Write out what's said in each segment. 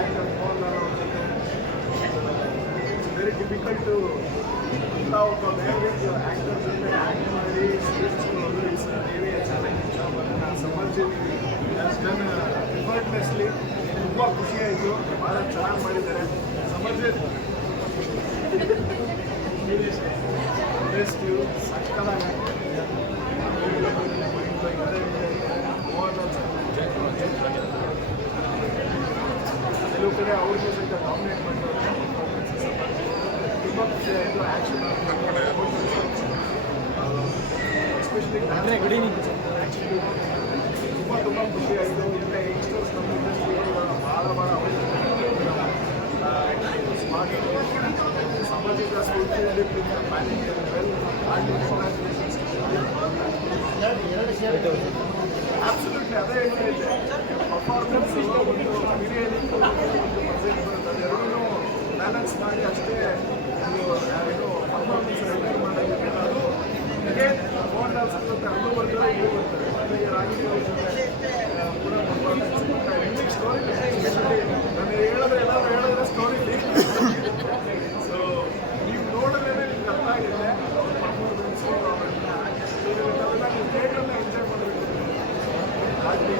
Actor Mohanlal ಅವ್ರ ಜೊತೆ very difficult to ಇಂಥ ಒಬ್ಬ ಫೇವ್ರೇಟ್ ಆ್ಯಕ್ಟರ್ ಜೊತೆ ಆ್ಯಕ್ಟ್ ಮಾಡಿ ಸ್ಕಿಲ್ಸ್ಗಳು it's very challenge but Samarjit has done effortlessly ತುಂಬ ಖುಷಿಯಾಯಿತು ಭಾಳ ಚೆನ್ನಾಗಿ ಮಾಡಿದ್ದಾರೆ ಸಮರ್ಜಿತ್ ಬೆಸ್ಟ್ ಯು ಸಕ್ಕಲಾಗಿ ಕೆಲವು ಕಡೆ ಅವ್ರಿಗೆ ಸಹಿತ ಡಾಮಿನೇಟ್ ಮಾಡಿದ್ದಾರೆ ತುಂಬ ಖುಷಿ ಆಯಿತು ಆ್ಯಕ್ಷನ್ ಎಸ್ಪೆಷಲಿ ಅಂದರೆ ಗುಡ್ ಈವ್ನಿಂಗ್ ಆ್ಯಕ್ಚುಲಿ ತುಂಬ ತುಂಬ ಖುಷಿ ಆಯಿತು ಇಲ್ಲ ಯಂಗ್ಸ್ಟರ್ಸ್ ನಮ್ಮ ಇಂಡಸ್ಟ್ರಿಗಳು ಭಾಳ ಭಾಳ ಸ್ಮಾರ್ಟ್ ಸಾಮಾಜಿಕ ಸ್ಫೂರ್ತಿ ಪ್ಲಾನಿಂಗ್ ವೆಲ್ ಆಬ್ಸಲ್ಯೂಟ್ಲಿ ಅದೇ ಹೇಳ್ತಾ ಇದ್ದೆ ಪರ್ಫಾರ್ಮೆನ್ಸ್ ಒಂದು ಬಿರಿಯಾನಿ ಒಂದು ಪ್ರೆಸೆಂಟ್ ಬರುತ್ತೆ ಅದೆರಡೂ ಬ್ಯಾಲೆನ್ಸ್ ಮಾಡಿ ಅಷ್ಟೇ ಏನು ಪರ್ಫಾರ್ಮೆನ್ಸ್ ರೆಡಿ ಮಾಡೋದಕ್ಕೆ ಅದು ಹೀಗೆ ಕೂಡ ಪರ್ಫಾರ್ಮೆನ್ಸ್ ಯುನಿಕ್ ಸ್ಟೋರಿ ನಾನು ಹೇಳಿದ್ರೆ ಎಲ್ಲರೂ ಹೇಳಿದ್ರೆ ಸ್ಟೋರಿ ಸೊ ನೀವು ನೋಡಿದ್ರೆ ನಿಮ್ಗೆ ಅರ್ಥ ಆಗಿದೆ. ಪರ್ಫಾರ್ಮೆನ್ಸ್ ನೀವು ಎಂಜಾಯ್ ಮಾಡಬೇಕು. ಆಗಲಿ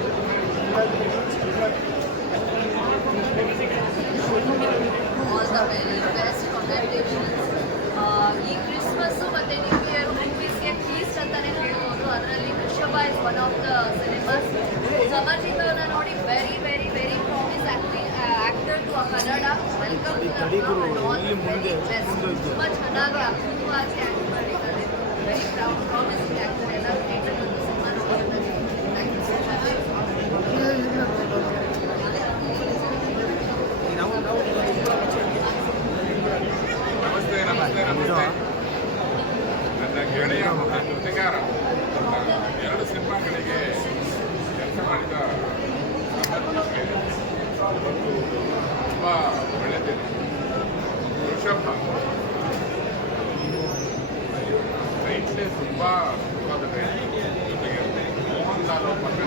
ಜೊತೆಗೆ ಮೋಹನ್ ಲಾಲ್ ಅವ್ರ ಪಕ್ಕ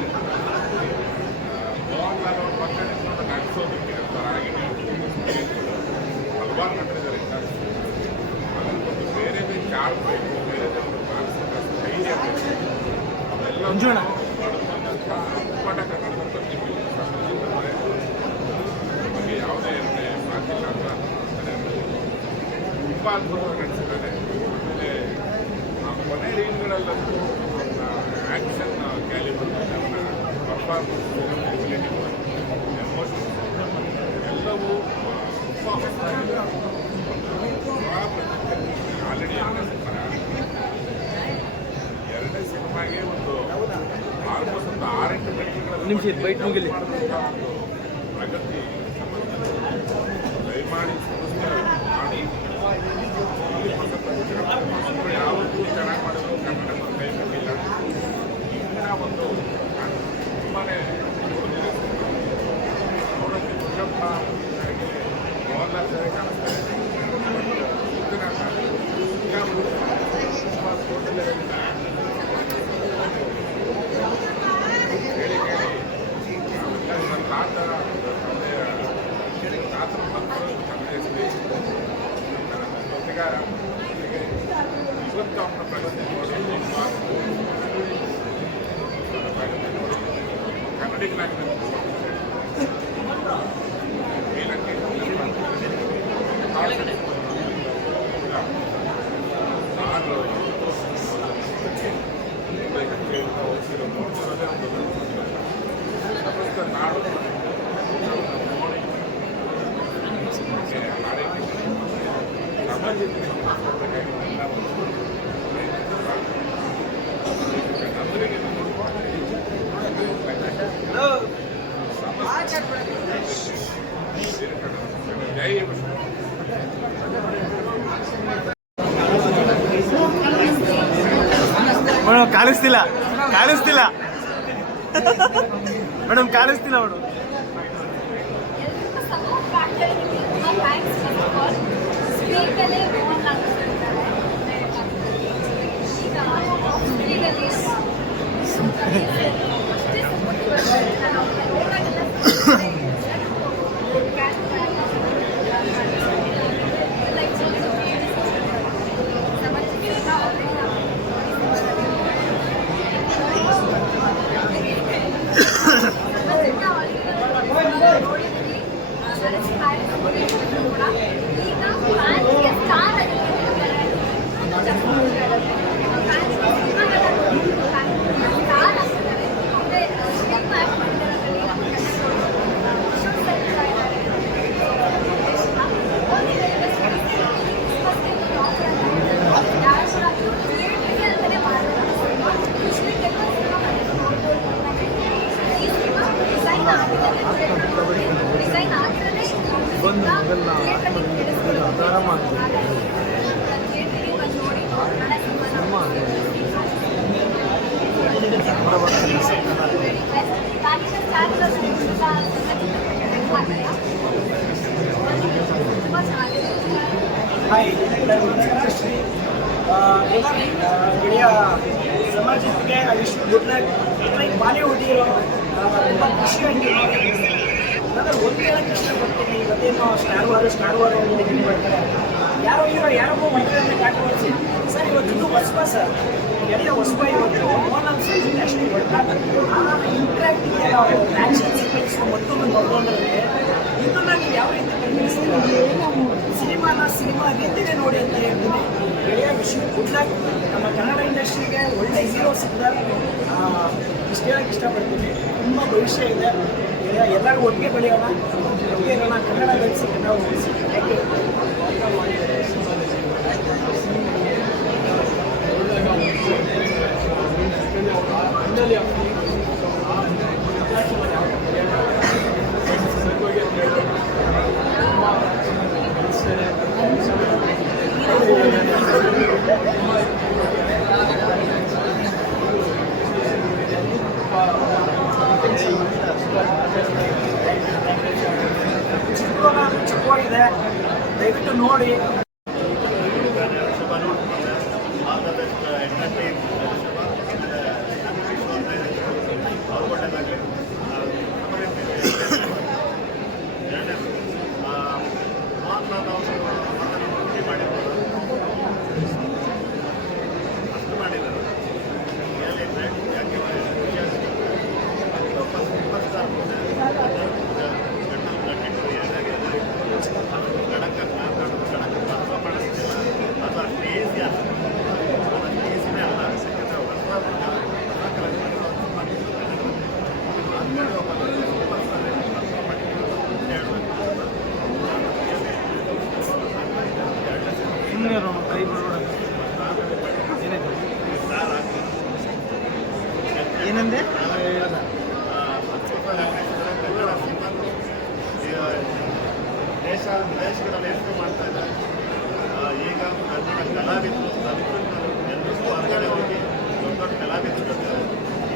ಮೋಹನ್ ಲಾಲ್ ಅವ್ರ ಪಕ್ಕ ನಿಂತ್ಕೊಂಡು ನಟಿಸೋದಕ್ಕೆ ಚೆನ್ನಾಗಿ ಹಲವಾರು ನಟರಿದ್ದಾರೆ ಅದಕ್ಕೊಂದು ಬೇರೆ ಬೇರೆ ಚಾರ್ಟ್ ಬೇಕು ಬೇರೆ ಒಂದು ಮಾನಸಿಕ ಧೈರ್ಯ ಬೇಕು. ಅವೆಲ್ಲ ಪಡೆದಂಥ ಕನ್ನಡದ ಪ್ರತಿಭೆ ನಮಗೆ ಯಾವುದೇ ಅಂತ ಅನಿಸ್ತದೆ. ತುಂಬ ಅದ್ಭುತವಾಗಿ ನಡೆಸಿದ್ದಾರೆ. ಕೊನೆ ರೀಲ್ಗಳಲ್ಲಂತೂ ಆ್ಯಕ್ಷನ್ ಕ್ಯಾಲಿಬರ್ ಅವನ ಪರ್ಫಾರ್ಮೆನ್ಸ್ ಎಮೋಷನ್ ಎಲ್ಲವೂ ತುಂಬ ಆಲ್ರೆಡಿ ಎರಡನೇ ಸಿನಿಮಾಗೆ ಒಂದು ಆಲ್ಮೋಸ್ಟ್ ಒಂದು ಆರೆಂಟು ಗಂಟೆಗಳ ನೋಡಿ ನಿಮ್ಮ ಪ್ರಗತಿ ನೋಡಿ ಕನ್ನಡಿಗನಾಗಿ ನನಗೆ ತುಂಬ ಖುಷಿ ಆಯ್ತು. ಮೇಲಕ್ಕೆ ನಾನು ಸಮಸ್ತ ನಾಡು ಜೈ ವಿಷ್ಣು ಮೇಡಮ್ ಕಾಣಿಸ್ತಿಲ್ಲ ಕಾಣಿಸ್ತಿಲ್ಲ ಮೇಡಮ್ ಕಾಣಿಸ್ತಿಲ್ಲ ಮೇಡಮ್. Thank you. ಹಾಯ್ ಎಲ್ಲರಿಗೂ ನಮಸ್ಕಾರ ಶ್ರೀ ಎಲ್ಲ ಗೆಳೆಯ ಸಮಾಜಕ್ಕೆ ಇಷ್ಟು good night like Bollywood hero ತುಂಬ ನಾನು ಒಂದು ಹೇಳಕ್ಕೆ ಇಷ್ಟಪಡ್ತೀನಿ ಇವತ್ತೇನು ಸ್ಟಾರ್ ವಾರು ಸ್ಟಾರ್ ವಾರು ಅಂತ ಹೇಳಿ ಮಾಡ್ತಾರೆ ಯಾರೋ ಹೀರೋ ಯಾರೊಬ್ಬ ಮದುವೆಯನ್ನು ಕಾಟುವಳಿಸಿ ಸರ್ ಇವತ್ತು ಇದು ಹೊಸಬ ಸರ್ ಗೆಳೆಯ ಹೊಸಬ ಇವತ್ತು ಮೋಹನ್ ಸೈಜ್ ಅಷ್ಟು ಆ ಇಂಟ್ರಾಕ್ಟಿಂಗ್ ಆ್ಯಕ್ಷನ್ ಸೀಕ್ವೆನ್ಸ್ ಮತ್ತೊಂದು ಮತ್ತೊಂದರಲ್ಲಿ ಇದನ್ನ ನೀವು ಯಾವ ರೀತಿ ಪರಿಗಣಿಸ್ತೀರಾ ಸಿನಿಮಾನ ಸಿನಿಮಾ ಗೆದ್ದಿದೆ ನೋಡಿ ಅಂತ ಹೇಳ್ತೀನಿ. ಗೆಳೆಯ ವಿಷಯ ಗುಡ್ ಲಕ್ ನಮ್ಮ ಕನ್ನಡ ಇಂಡಸ್ಟ್ರಿಗೆ ಒಳ್ಳೆ ಹೀರೋ ಸಿದ್ಧ ಇಷ್ಟು ಹೇಳಕ್ಕೆ ಇಷ್ಟಪಡ್ತೀನಿ. ತುಂಬ ಭವಿಷ್ಯ ಇದೆ. ಎಲ್ಲರೂ ಒಟ್ಟಿಗೆ ಬೆಳೆಯೋಣ. ಒಟ್ಟಿಗೆ ಇರೋಣ. ಕನ್ನಡ ಬೆಳೆಸಿ ಕನ್ನಡ ಉಳಿಸಿ ಯು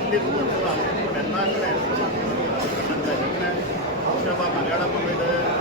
ಇಲ್ಲಿ ಕೂತು ಅವರು ಎಲ್ಲ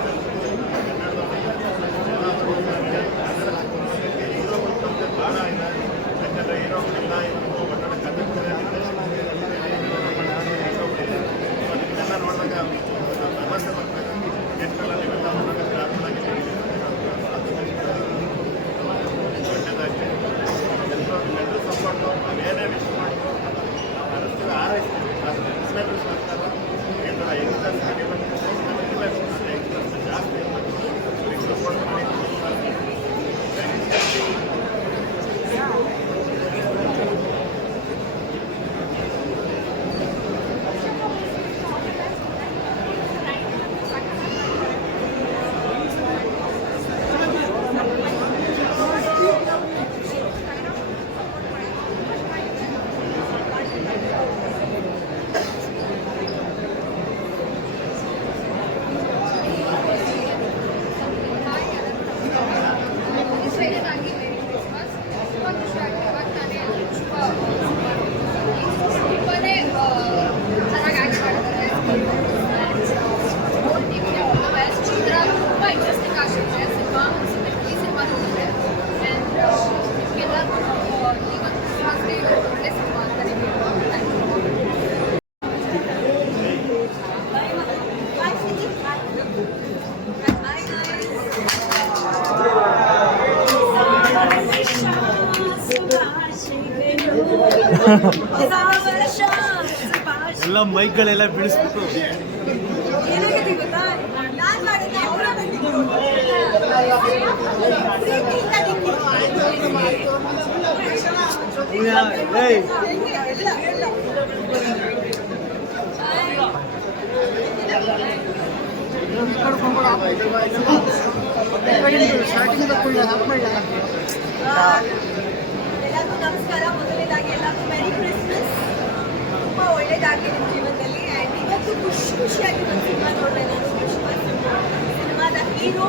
ಎಲ್ಲರಿಗೂ ನಮಸ್ಕಾರ ಮೊದಲನೇದಾಗಿ ಎಲ್ಲರಿಗೂ ಮೆರಿ ಕ್ರಿಸ್ಮಸ್ ತುಂಬ ಒಳ್ಳೇದಾಗಿ ನಿಮ್ಮ ಜೀವನದಲ್ಲಿ ಆ್ಯಂಡ್ ಇವತ್ತು ಖುಷಿ ಖುಷಿಯಾಗಿ ಒಂದು ಸಿನಿಮಾ ನೋಡಿದೆ ನಾನು ಕ್ರಿಸ್ಮಸ್ ಸಿನಿಮಾದ ಹೀರೋ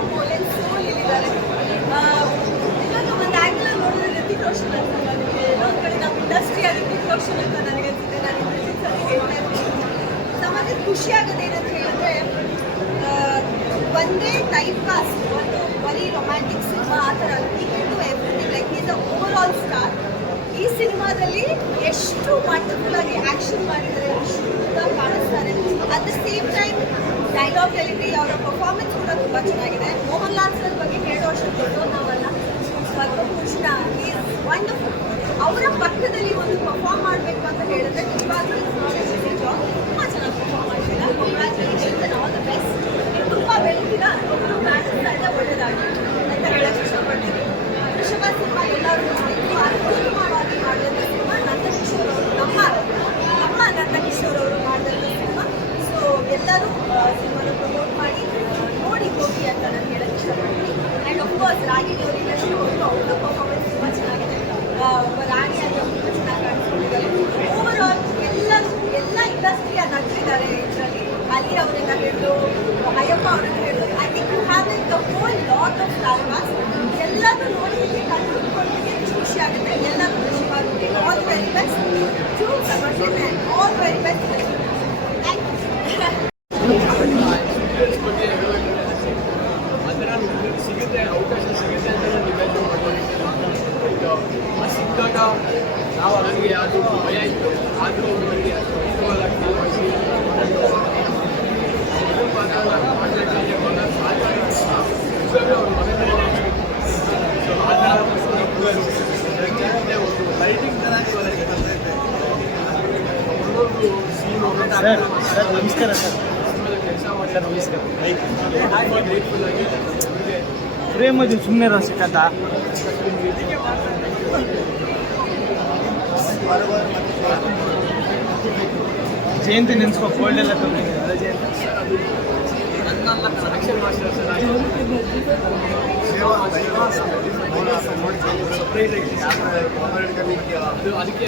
ಸರ್ ಸರ್ ನಮಸ್ಕಾರ ಸರ್. ಸರ್ ನಮಸ್ಕಾರ. ಪ್ರೇಮದಿ ಸುಮ್ಮನೆ ರಸಿಕಂತ ಜಯಂತಿ ನೆನೆಸ್ಕೋ ಫೋಲ್ಡ್ ಎಲ್ಲ ತಂದಿದ್ದಾರೆ ಜಯಂತಿ ಅದಕ್ಕೆ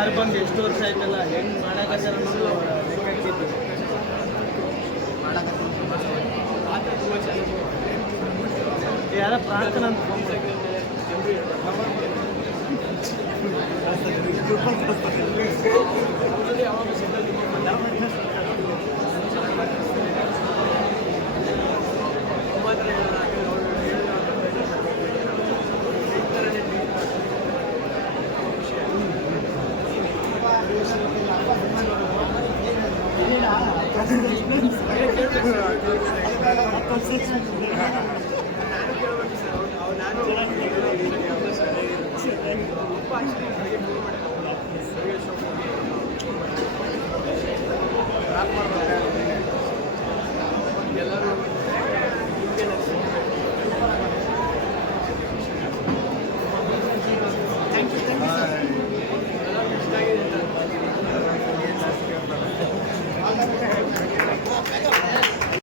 ಯಾರು ಬಂದು ಎಷ್ಟು ವರ್ಷ ಆಯ್ತಲ್ಲ ಹೆಂಗೆ ಮಾಡೋಕ್ಕಾಗಲ್ಲ ಅನ್ನೋದು ಲೆಕ್ಕಕ್ಕಿದ್ದು ಯಾರ ಪ್ರಾರ್ಥನೆ ಅಂತ ಯಾವಾಗ ಸಿದ್ಧ